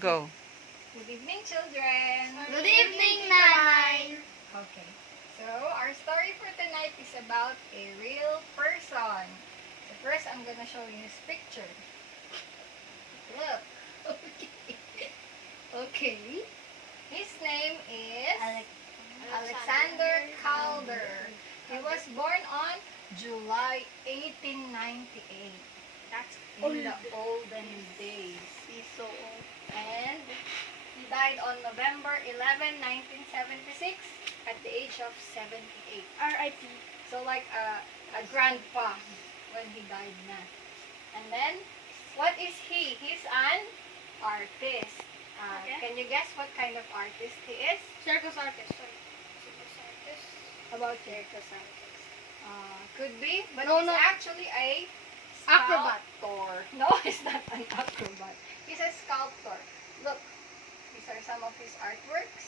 Go. Good evening, children. Good evening, Nanay. Okay. So, our story for tonight is about a real person. So, first, I'm gonna show you his picture. Look. Okay. His name is Alexander Calder. He was born on July 1898. That's In the olden days. He's so old. And he died on November 11, 1976 at the age of 78. R.I.P. So like a grandpa when he died na. And then, what is he? He's an artist. Okay. Can you guess what kind of artist he is? Circus artist. Circus artist. About circus artist. Could be, but No, he's no. actually a Acrobat. sculptor. No, he's not an acrobat. He's a sculptor. Look, these are some of his artworks.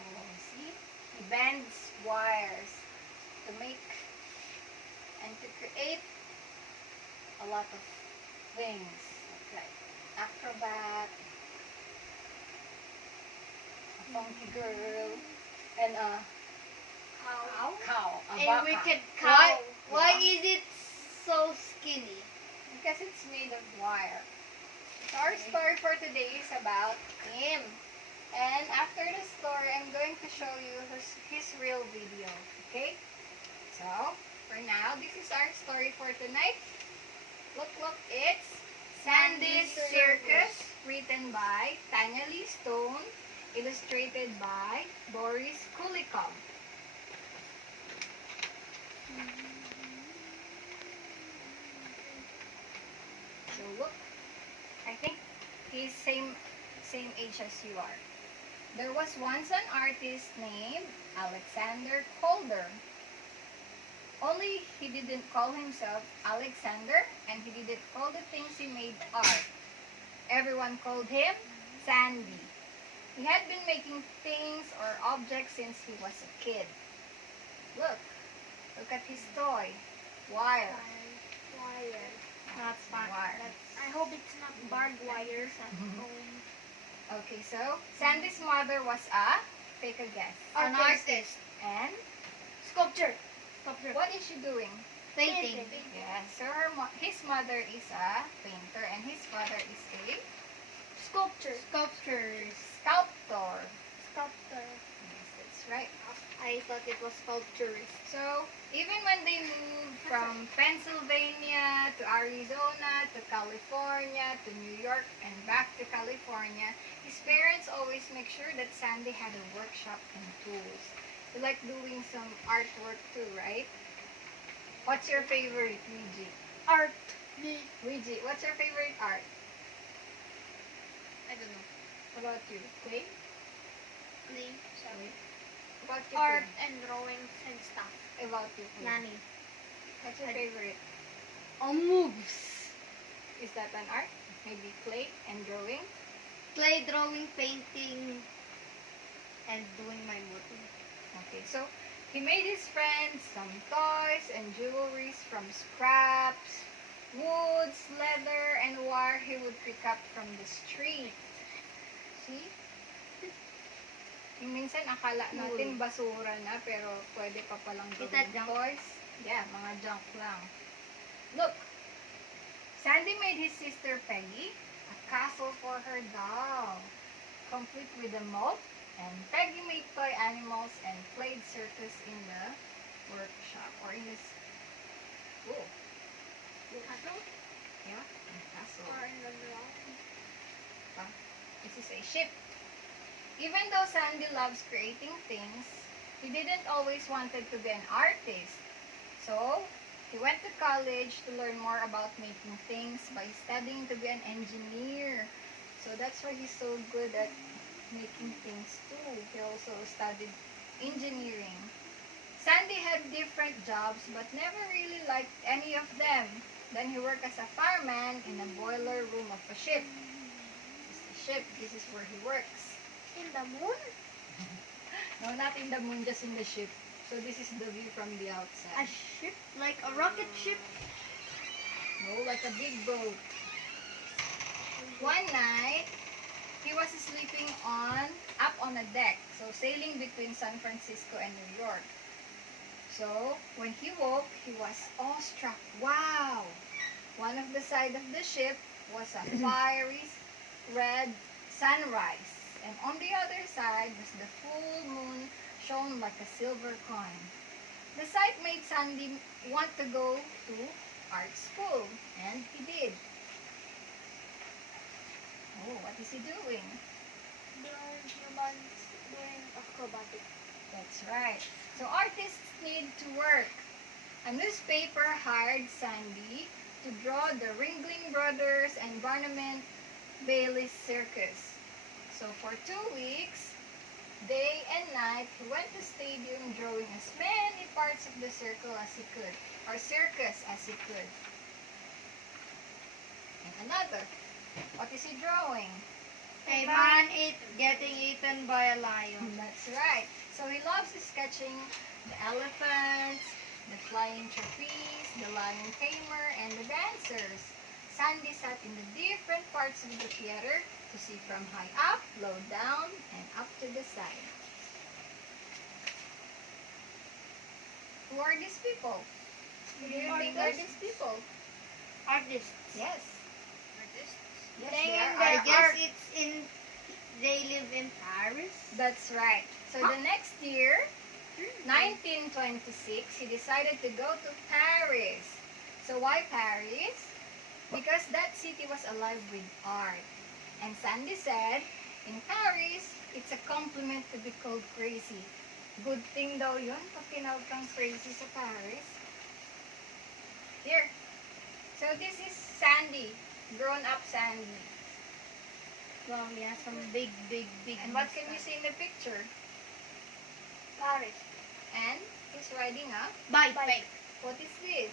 Oh, see? He bends wires to make and to create a lot of things. Like acrobat, a funky girl, and a cow, a A baka. wicked cow. Why Yeah. is it so skinny? Because it's made of wire. So our story for today is about him. And after the story, I'm going to show you his real video. Okay? So, for now, this is our story for tonight. Look, it's Sandy's Circus, written by Tanya Lee Stone, illustrated by Boris Kulikov. So look, I think he's same age as you are. There was once an artist named Alexander Calder. Only he didn't call himself Alexander, and he didn't call the things he made art. Everyone called him Sandy. He had been making things or objects since he was a kid. Look at his toy, wire. Wire. Not wire. I hope it's not barbed wire. Okay, so Sandy's mother was take a guess. An artist. And Sculpture. what is she doing? Painting. Yeah, so his mother is a painter and his father is a Sculpture. sculptor. Yes, that's right. I thought it was sculpturist. So, even when they moved from Pennsylvania to Arizona to California to New York and back to California, his parents always make sure that Sandy had a workshop and tools. You like doing some artwork too, right? What's your favorite, Luigi? Art. Luigi, what's your favorite art? I don't know. What about you? Clay? Clay. About you? Art Clay? and drawings and stuff. About you? Clay? Nani. What's your favorite? Moves. Is that an art? Maybe clay and drawing? Clay drawing, painting, and doing my mood. Okay, so he made his friends some toys and jewelries from scraps, woods, leather, and wire he would pick up from the street. See? Yung minsan akala natin basura na pero pwede pa palang Kita gawing junk. toys. Yeah, mga junk lang. Look, Sandy made his sister Peggy a castle for her doll, complete with a moat, and Peggy made toy animals and played circus in the workshop or in this. Oh, Castle? yeah, a castle. Or in the ground? This is a ship. Even though Sandy loves creating things, he didn't always wanted to be an artist. So, he went to college to learn more about making things by studying to be an engineer. So that's why he's so good at making things too. He also studied engineering. Sandy had different jobs but never really liked any of them. Then he worked as a fireman in a boiler room of a ship. This is the ship. This is where he works. In the moon? No, not in the moon, just in the ship. So this is the view from the A outside. ship? Like a rocket ship? No, like a big boat. One night, he was sleeping up on a deck, so sailing between San Francisco and New York. So, when he woke, he was awestruck. Wow! One of the side of the ship was a fiery red sunrise, and on the other side was the full moon shone like a silver coin. The sight made Sandy want to go to art school, and he did. Oh, what is he doing? Doing humans doing acrobatic. That's right. So artists need to work. A newspaper hired Sandy to draw the Ringling Brothers and Barnum Bailey's Circus. So for 2 weeks, day and night, he went to stadium drawing as many parts of the circle as he could, or circus as he could. And another. What is he drawing? A man getting eaten by a lion. That's right. So he loves sketching the elephants, the flying trapeze, the lion tamer, and the dancers. Sandy sat in the different parts of the theater to see from high up, low down, and up to the side. Who are these people? Who do you think are these people? Artists. Yes. Artists. Yes, They they are I guess artists. they live in Paris. That's right. So the next year, 1926, he decided to go to Paris. So why Paris? Because that city was alive with art. And Sandy said, in Paris, it's a compliment to be called crazy. Good thing daw yun pag tinawag kang crazy sa Paris. Here. So this is Sandy, grown-up Sandy. Wow, yeah, some big. And what can you see in the picture? Paris. And he's riding a, Bike. what is this?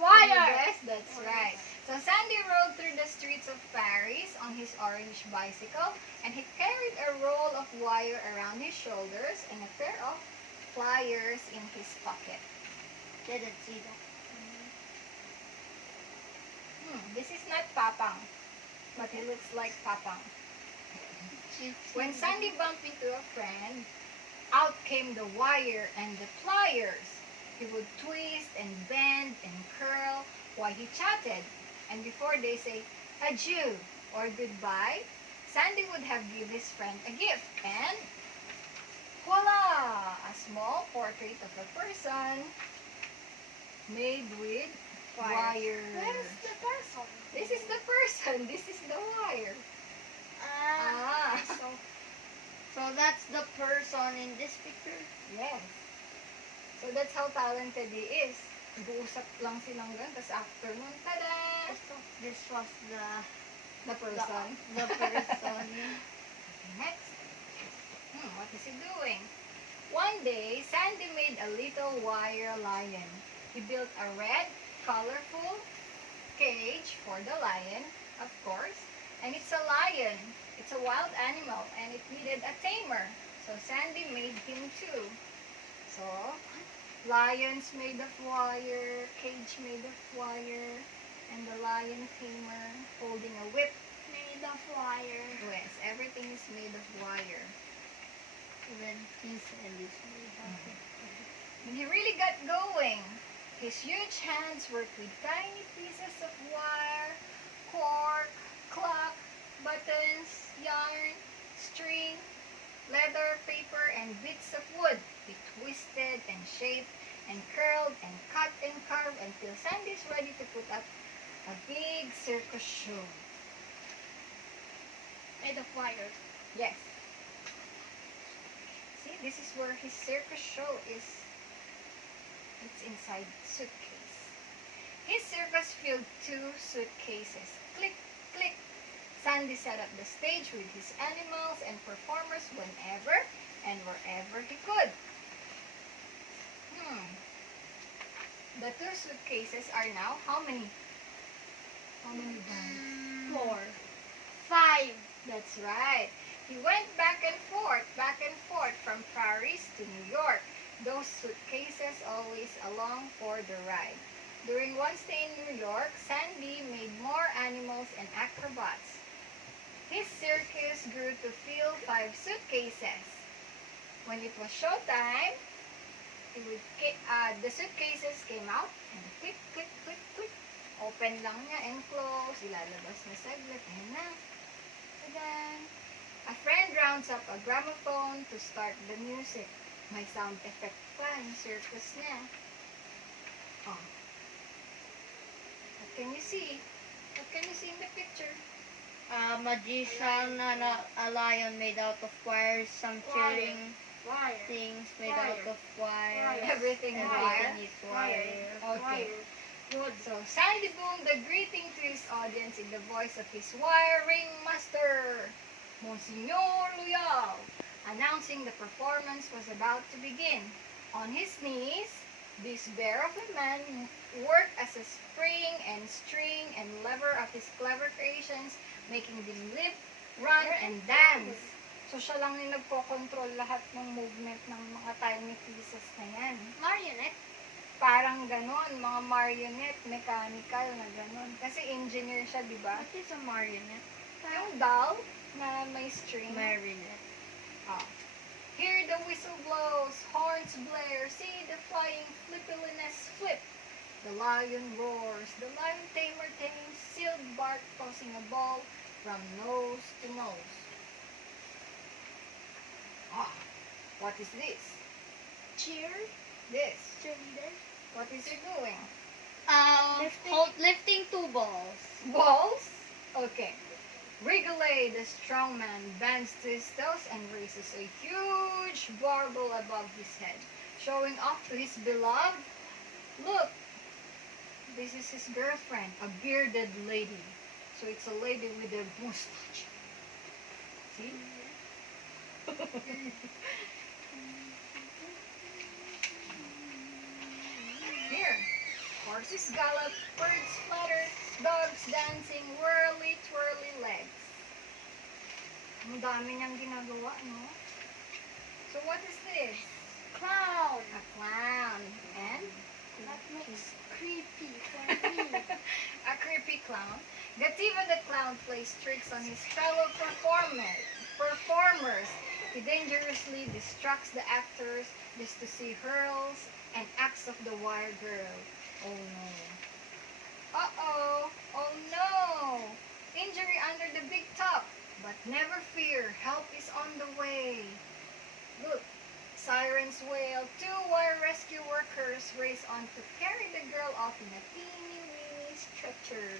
Wire. Yes, that's right. So Sandy rode through the streets of Paris on his orange bicycle, and he carried a roll of wire around his shoulders and a pair of pliers in his pocket. Didn't see that. This is not Papang, but he looks like Papang. When Sandy bumped into a friend, out came the wire and the pliers. He would twist and bend and curl while he chatted. And before they say adieu or goodbye, Sandy would have given his friend a gift. And voila! A small portrait of a person made with wire. Where is the person? This is the person. This is the wire. Ah. So that's the person in this picture. Yes. So that's how talented he is. Nag-uusap lang silang ganun. Tapos after nun, tada! This was The person. the person. Next. What is he doing? One day, Sandy made a little wire lion. He built a red, colorful cage for the lion, of course. And it's a lion. It's a wild animal, and it needed a tamer. So Sandy made him too. So, lions made of wire, cage made of wire, and the lion tamer holding a whip. Made of wire. Yes, everything is made of wire. Even his hand is made of it. And he really got going. His huge hands worked with tiny pieces of wire, cork, clock, buttons, yarn, string, leather, paper, and bits of wood. He twisted and shaped and curled and cut and carved until Sandy's ready to put up a big circus show. Made of wire. Yes. See, this is where his circus show is. It's inside suitcase. His circus filled 2 suitcases. Click, click. Sandy set up the stage with his animals and performers whenever and wherever he could. The 2 suitcases are now how many? How many bags? 4. 5. That's right. He went back and forth from Paris to New York. Those suitcases always along for the ride. During one stay in New York, Sandy made more animals and grew to fill 5 suitcases. When it was showtime, the suitcases came out and click, click, click, click. Open lang niya and close. Ilalabas na saglit. Ayan na. Tadan! A friend rounds up a gramophone to start the music. May sound effect pa yung circus niya. Oh. What can you see? What can you see in the picture? A magician and a lion made out of wires, some cheering Wire. things made Wire. out of wire. Everything wire. Everything is wire. Okay. Wire. Good. So, Sandy boomed the greeting to his audience in the voice of his wiring master, Monsignor Loyal, announcing the performance was about to begin. On his knees, this bear of a man worked as a spring and string and lever of his clever creations, making them leap, run, and dance. So, siya lang yung nagpo-control lahat ng movement ng mga tiny pieces na yan. Marionette. Parang ganon, mga marionette, mechanical na ganon. Kasi engineer siya, di ba? What is a marionette? Yung doll na may string. Marionette. Ah. Hear the whistle blows, horns blare, see the flying flippiness flip. The lion roars, the lion tamer tames, sealed bark tossing a ball from nose to nose. Ah, what is this? Cheer. This. Cheerleader. What is he doing? Lifting 2 balls. Balls? Okay. Wrigley, the strong man, bends to his toes and raises a huge barbell above his head, showing off to his beloved. Look, this is his girlfriend, a bearded lady. So it's a lady with a mustache. See? Here, horses gallop, birds flutter, dogs dancing, whirly twirly legs. Ang dami niyang ginagawa, no? So what is this? Clown. A clown. And? That looks creepy for me. A creepy clown. Gativa the clown plays tricks on his fellow performers. He dangerously distracts the actors just to see hurls and acts of the wire girl. Oh no. Uh-oh. Oh no. Injury under the big top. But never fear. Help is on the way. Look. Sirens wail. 2 wire rescue workers race on to carry the girl off in a teeny-weeny stretcher.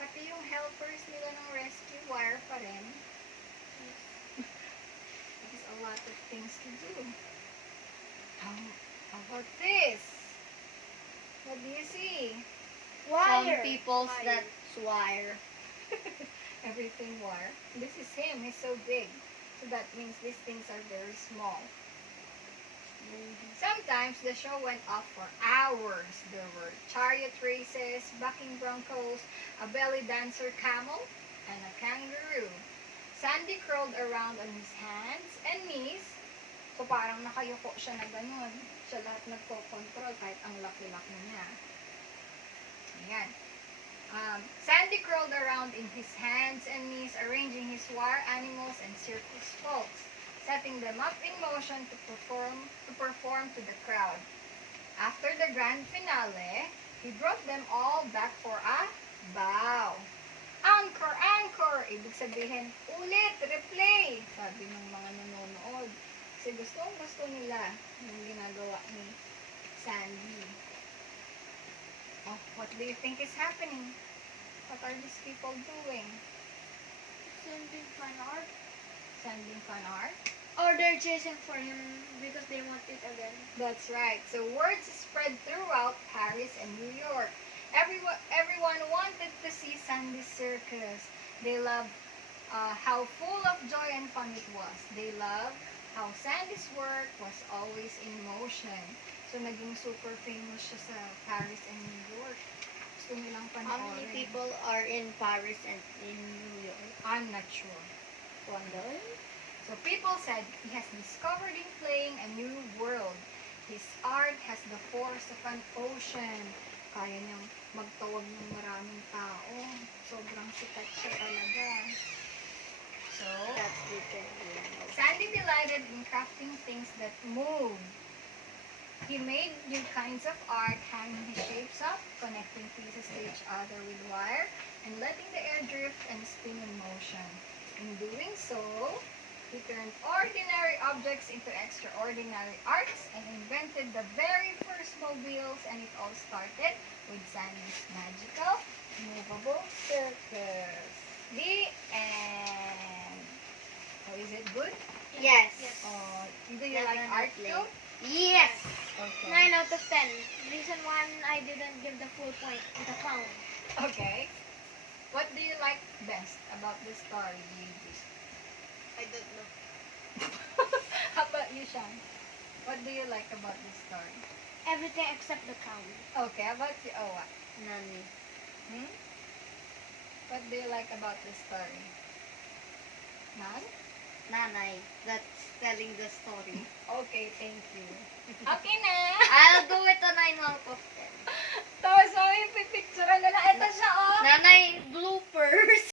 Pati yung helpers nila ng rescue wire pa rin. There's a lot of things to do. How about this? What do you see? Some Wire. people's Wire. that's wire. Everything wire. This is him. He's so big. So that means these things are very small. Sometimes the show went off for hours. There were chariot races, bucking broncos, a belly dancer camel, and a kangaroo. Sandy crawled around on his hands and knees. So parang nakayuko siya na ganun. Siya lahat nagpo-control kahit ang laki-laki niya. Ayan. Sandy crawled around in his hands and knees, arranging his wire animals and circus folks, setting them up in motion to perform to the crowd. After the grand finale, he brought them all back for a bow. Anchor, anchor! Ibig sabihin, ulit, replay! Sabi ng mga nanonood. Kasi gusto nila yung ginagawa ni Sandy. Oh, what do you think is happening? What are these people doing? Sending fan art. Sending fan art? Or they're chasing for him because they want it again. That's right. So words spread throughout Paris and New York. Everyone wanted to see Sandy's circus. They loved how full of joy and fun it was. They loved how Sandy's work was always in motion. So naging super famous siya sa Paris and New York. Gusto nilang How many panoorin. people are in Paris and in New York? I'm not sure. Wonder. So people said he has discovered in playing a new world. His art has the force of an ocean. Kaya niyang magtawag ng maraming tao. Sobrang sikat siya talaga. So, That's good. Sandy delighted in crafting things that move. He made new kinds of art, hanging his shapes up, connecting pieces to each other with wire, and letting the air drift and spin in motion. In doing so, he turned ordinary objects into extraordinary arts and invented the very first mobiles, and it all started with Sandy's magical, movable circus. The end. So is it good? Yes. Oh, do you like art Definitely. too? Yes. Okay. 9 out of 10. Reason why I didn't give the full point, the clown. Okay. What do you like best about the story, Gigi? I don't know. How about you, Sean? What do you like about the story? Everything except the clown. Okay, how about you, Owa? Nani. Hmm? What do you like about the story? None? Nanay. That's telling the story. Okay, thank you. Okay na! I'll go with a 9 out of 10.